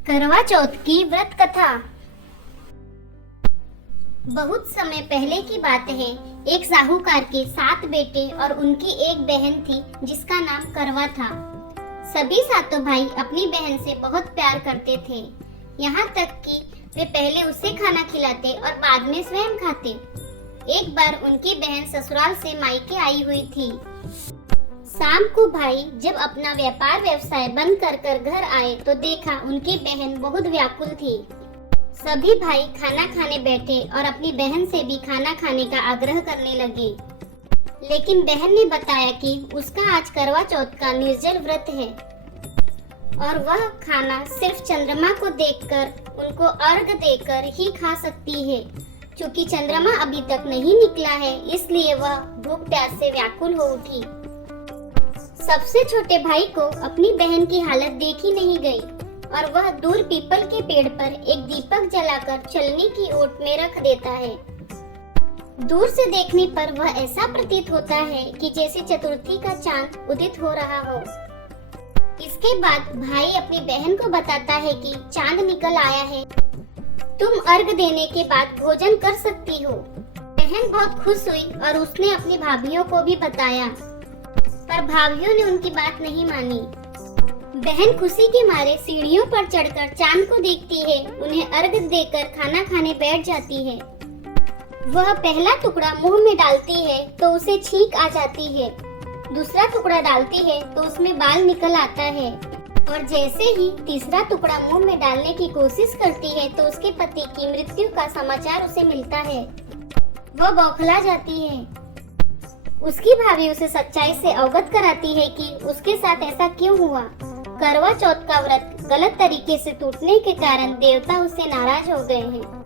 करवा चौथ की व्रत कथा। बहुत समय पहले की बात है। एक साहूकार के 7 बेटे और उनकी एक बहन थी जिसका नाम करवा था। सभी सातों भाई अपनी बहन से बहुत प्यार करते थे, यहाँ तक कि वे पहले उसे खाना खिलाते और बाद में स्वयं खाते। एक बार उनकी बहन ससुराल से मायके आई हुई थी। शाम को भाई जब अपना व्यापार व्यवसाय बंद कर घर आए तो देखा उनकी बहन बहुत व्याकुल थी। सभी भाई खाना खाने बैठे और अपनी बहन से भी खाना खाने का आग्रह करने लगे, लेकिन बहन ने बताया कि उसका आज करवा चौथ का निर्जल व्रत है और वह खाना सिर्फ चंद्रमा को देखकर, उनको अर्घ देकर ही खा सकती है। क्योंकि चंद्रमा अभी तक नहीं निकला है, इसलिए वह भूख प्यास से व्याकुल हो उठी। सबसे छोटे भाई को अपनी बहन की हालत देखी नहीं गई और वह दूर पीपल के पेड़ पर एक दीपक जलाकर चलनी की ओट में रख देता है। दूर से देखने पर वह ऐसा प्रतीत होता है कि जैसे चतुर्थी का चांद उदित हो रहा हो। इसके बाद भाई अपनी बहन को बताता है कि चांद निकल आया है, तुम अर्घ देने के बाद भोजन कर सकती हो। बहन बहुत खुश हुई और उसने अपनी भाभीियों को भी बताया, पर भाभीियों ने उनकी बात नहीं मानी। बहन खुशी के मारे सीढ़ियों पर चढ़कर चांद को देखती है, उन्हें अर्घ देकर खाना खाने बैठ जाती है। वह पहला टुकड़ा मुंह में डालती है तो उसे छींक आ जाती है, दूसरा टुकड़ा डालती है तो उसमें बाल निकल आता है और जैसे ही तीसरा टुकड़ा मुंह में डालने की कोशिश करती है तो उसके पति की मृत्यु का समाचार उसे मिलता है। वह बौखला जाती है। उसकी भाभी उसे सच्चाई से अवगत कराती है कि उसके साथ ऐसा क्यों हुआ। करवा चौथ का व्रत गलत तरीके से टूटने के कारण देवता उससे नाराज हो गए हैं।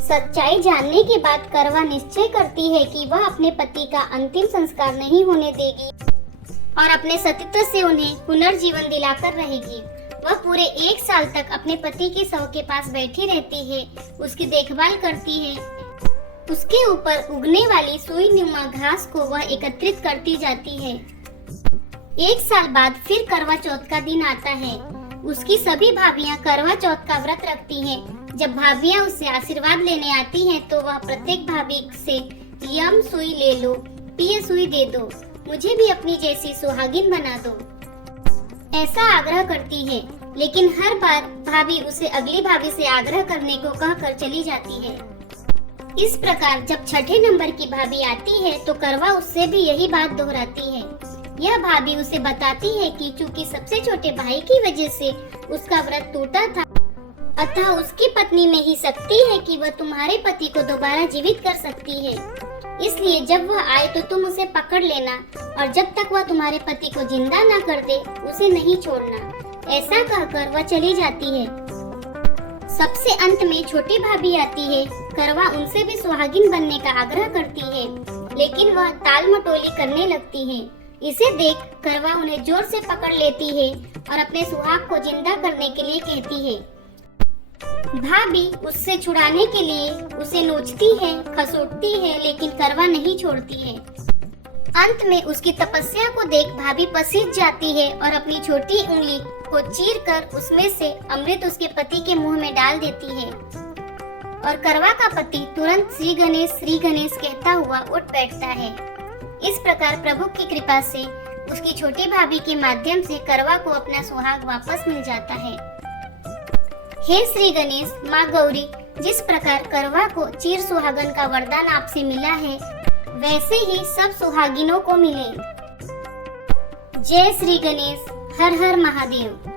सच्चाई जानने के बाद करवा निश्चय करती है कि वह अपने पति का अंतिम संस्कार नहीं होने देगी और अपने सतीत्व से उन्हें पुनर्जीवन दिलाकर रहेगी। वह पूरे 1 साल तक अपने पति के शव के पास बैठी रहती है, उसकी देखभाल करती है। उसके ऊपर उगने वाली सुई नुमा घास को वह एकत्रित करती जाती है। 1 साल बाद फिर करवा चौथ का दिन आता है। उसकी सभी भाभियां करवा चौथ का व्रत रखती हैं। जब भाभियां उससे आशीर्वाद लेने आती हैं तो वह प्रत्येक भाभी से यम सुई ले लो, पिय सुई दे दो, मुझे भी अपनी जैसी सुहागिन बना दो, ऐसा आग्रह करती है। लेकिन हर बार भाभी उसे अगली भाभी से आग्रह करने को कहकर चली जाती है। इस प्रकार जब छठे नंबर की भाभी आती है तो करवा उससे भी यही बात दोहराती है। यह भाभी उसे बताती है कि चूंकि सबसे छोटे भाई की वजह से उसका व्रत टूटा था, अतः उसकी पत्नी में ही शक्ति है कि वह तुम्हारे पति को दोबारा जीवित कर सकती है। इसलिए जब वह आए तो तुम उसे पकड़ लेना और जब तक वह तुम्हारे पति को जिंदा न कर दे उसे नहीं छोड़ना। ऐसा कहकर वह चली जाती है। सबसे अंत में छोटी भाभी आती है। करवा उनसे भी सुहागिन बनने का आग्रह करती है, लेकिन वह टाल मटोली करने लगती है। इसे देख करवा उन्हें जोर से पकड़ लेती है और अपने सुहाग को जिंदा करने के लिए कहती है। भाभी उससे छुड़ाने के लिए उसे नोचती है, खसोटती है, लेकिन करवा नहीं छोड़ती है। अंत में उसकी तपस्या को देख भाभी पसीज जाती है और अपनी छोटी उंगली को चीरकर उसमें से अमृत उसके पति के मुंह में डाल देती है और करवा का पति तुरंत श्री गणेश कहता हुआ उठ बैठता है। इस प्रकार प्रभु की कृपा से उसकी छोटी भाभी के माध्यम से करवा को अपना सुहाग वापस मिल जाता है। हे श्री गणेश, माँ गौरी, जिस प्रकार करवा को चिर सुहागन का वरदान आपसे मिला है, वैसे ही सब सुहागिनों को मिले। जय श्री गणेश। हर हर महादेव।